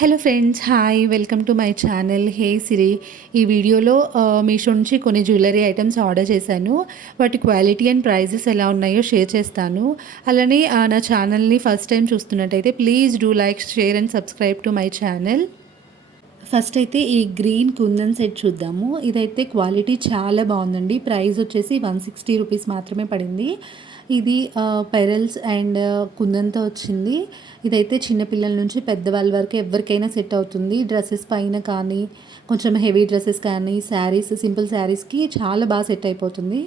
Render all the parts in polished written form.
Hello friends, hi, welcome to my channel hey Siri. ఈ వీడియోలో మీషో నుంచి కొన్ని జ్యువెలరీ ఐటమ్స్ ఆర్డర్ చేశాను. వాటి క్వాలిటీ అండ్ ప్రైజెస్ ఎలా ఉన్నాయో షేర్ చేస్తాను. అలానే నా ఛానల్ని ఫస్ట్ టైం చూస్తున్నట్టయితే please do like, share and subscribe to my channel. First అయితే ఈ గ్రీన్ కుందన్ సెట్ చూద్దాము. ఇదైతే క్వాలిటీ చాలా బాగుందండి. ప్రైస్ వచ్చేసి 160 రూపీస్ మాత్రమే పడింది. ఇది పెరల్స్ అండ్ కుందన్తో వచ్చింది. ఇదైతే చిన్నపిల్లల నుంచి పెద్దవాళ్ళ వరకు ఎవరికైనా సెట్ అవుతుంది. డ్రెస్సెస్ పైన కానీ, కొంచెం హెవీ డ్రెస్సెస్ కానీ, శారీస్, సింపుల్ శారీస్కి చాలా బాగా సెట్ అయిపోతుంది.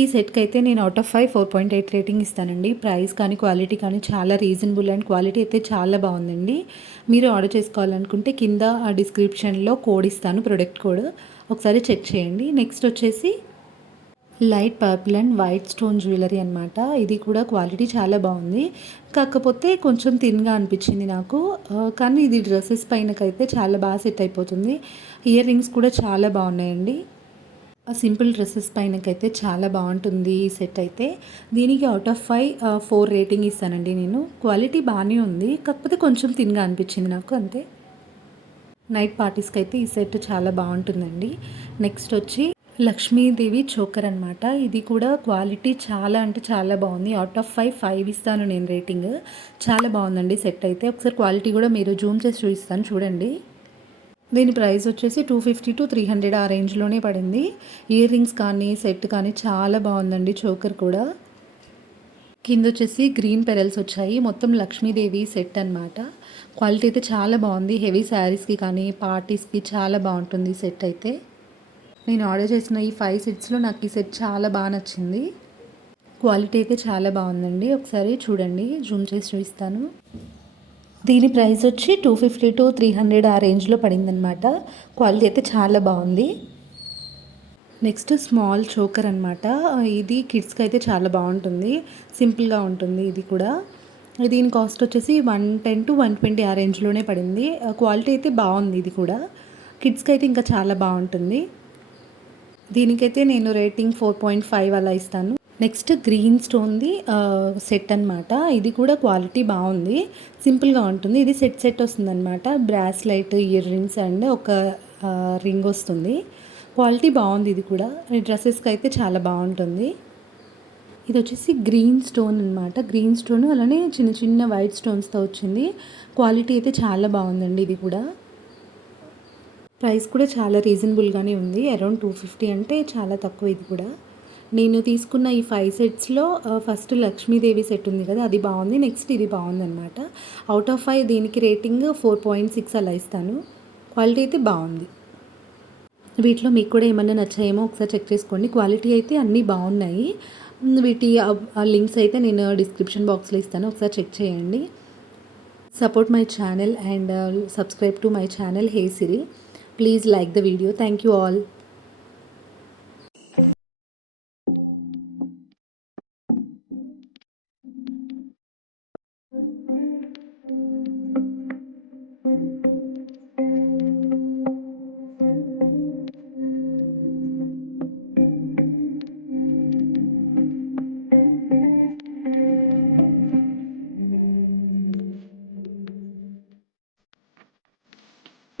ఈ సెట్కి అయితే నేను అవుట్ ఆఫ్ 5 4.8 రేటింగ్ ఇస్తానండి. ప్రైస్ కానీ, క్వాలిటీ కానీ చాలా రీజనబుల్ అండ్ క్వాలిటీ అయితే చాలా బాగుందండి. మీరు ఆర్డర్ చేసుకోవాలనుకుంటే కింద ఆ డిస్క్రిప్షన్లో కోడ్ ఇస్తాను, ప్రొడక్ట్ కోడ్, ఒకసారి చెక్ చేయండి. నెక్స్ట్ వచ్చేసి light purple and white stone jewellery అనమాట. ఇది కూడా క్వాలిటీ చాలా బాగుంది. కాకపోతే కొంచెం థిన్గా అనిపించింది నాకు. కానీ ఇది డ్రెస్సెస్ పైనకైతే చాలా బాగా సెట్ అయిపోతుంది. ఇయర్ రింగ్స్ కూడా చాలా బాగున్నాయండి. సింపుల్ డ్రెస్సెస్ పైనకైతే చాలా బాగుంటుంది ఈ సెట్ అయితే. దీనికి అవుట్ ఆఫ్ 5 4 రేటింగ్ ఇస్తానండి నేను. క్వాలిటీ బాగానే ఉంది, కాకపోతే కొంచెం థిన్గా అనిపించింది నాకు, అంతే. నైట్ పార్టీస్కి అయితే ఈ సెట్ చాలా బాగుంటుందండి. నెక్స్ట్ వచ్చి లక్ష్మీదేవి చోకర్ అనమాట. ఇది కూడా క్వాలిటీ చాలా అంటే చాలా బాగుంది. అవుట్ ఆఫ్ 5 ఇస్తాను నేను రేటింగ్. చాలా బాగుందండి సెట్ అయితే. ఒకసారి క్వాలిటీ కూడా మీరు జూమ్ చేసి చూపిస్తాను, చూడండి. దీని ప్రైస్ వచ్చేసి 250 to 300 ఆ రేంజ్లోనే పడింది. ఇయర్ రింగ్స్ కానీ, సెట్ కానీ చాలా బాగుందండి. చోకర్ కూడా కింద వచ్చేసి గ్రీన్ పెరల్స్ వచ్చాయి. మొత్తం లక్ష్మీదేవి సెట్ అనమాట. క్వాలిటీ అయితే చాలా బాగుంది. హెవీ శారీస్కి కానీ, పార్టీస్కి చాలా బాగుంటుంది సెట్ అయితే. నేను ఆర్డర్ చేసిన ఈ 5 సెట్స్లో నాకు ఈ సెట్ చాలా బాగా నచ్చింది. క్వాలిటీ అయితే చాలా బాగుందండి. ఒకసారి చూడండి, జూమ్ చేసి చూపిస్తాను. దీని ప్రైస్ వచ్చి 250 to 300 ఆ రేంజ్లో పడిందనమాట. క్వాలిటీ అయితే చాలా బాగుంది. నెక్స్ట్ స్మాల్ చోకర్ అనమాట. ఇది కిడ్స్కి అయితే చాలా బాగుంటుంది, సింపుల్గా ఉంటుంది. ఇది కూడా దీని కాస్ట్ వచ్చేసి 110 to 120 ఆ రేంజ్లోనే పడింది. క్వాలిటీ అయితే బాగుంది. ఇది కూడా కిడ్స్కి అయితే ఇంకా చాలా బాగుంటుంది. దీనికైతే నేను రేటింగ్ 4.5 అలా ఇస్తాను. నెక్స్ట్ గ్రీన్ స్టోన్ది సెట్ అనమాట. ఇది కూడా క్వాలిటీ బాగుంది, సింపుల్గా ఉంటుంది. ఇది సెట్ వస్తుందన్నమాట. బ్రాస్లైట్, ఇయర్ రింగ్స్ అండ్ ఒక రింగ్ వస్తుంది. క్వాలిటీ బాగుంది. ఇది కూడా డ్రెస్సెస్కి అయితే చాలా బాగుంటుంది. ఇది వచ్చేసి గ్రీన్ స్టోన్ అనమాట. గ్రీన్ స్టోన్ అలానే చిన్న చిన్న వైట్ స్టోన్స్తో వచ్చింది. క్వాలిటీ అయితే చాలా బాగుందండి. ఇది కూడా ప్రైస్ కూడా చాలా రీజనబుల్గానే ఉంది. అరౌండ్ 250 అంటే చాలా తక్కువ. ఇది కూడా నేను తీసుకున్న ఈ 5 సెట్స్లో ఫస్ట్ లక్ష్మీదేవి సెట్ ఉంది కదా, అది బాగుంది. నెక్స్ట్ ఇది బాగుంది అనమాట. అవుట్ ఆఫ్ 5 దీనికి రేటింగ్ 4.6 అలా ఇస్తాను. క్వాలిటీ అయితే బాగుంది. వీటిలో మీకు కూడా ఏమన్నా నచ్చాయేమో ఒకసారి చెక్ చేసుకోండి. క్వాలిటీ అయితే అన్నీ బాగున్నాయి. వీటి లింక్స్ అయితే నేను డిస్క్రిప్షన్ బాక్స్లో ఇస్తాను, ఒకసారి చెక్ చేయండి. Support my channel and subscribe to my channel Hey Siri. Please like the video. Thank you all.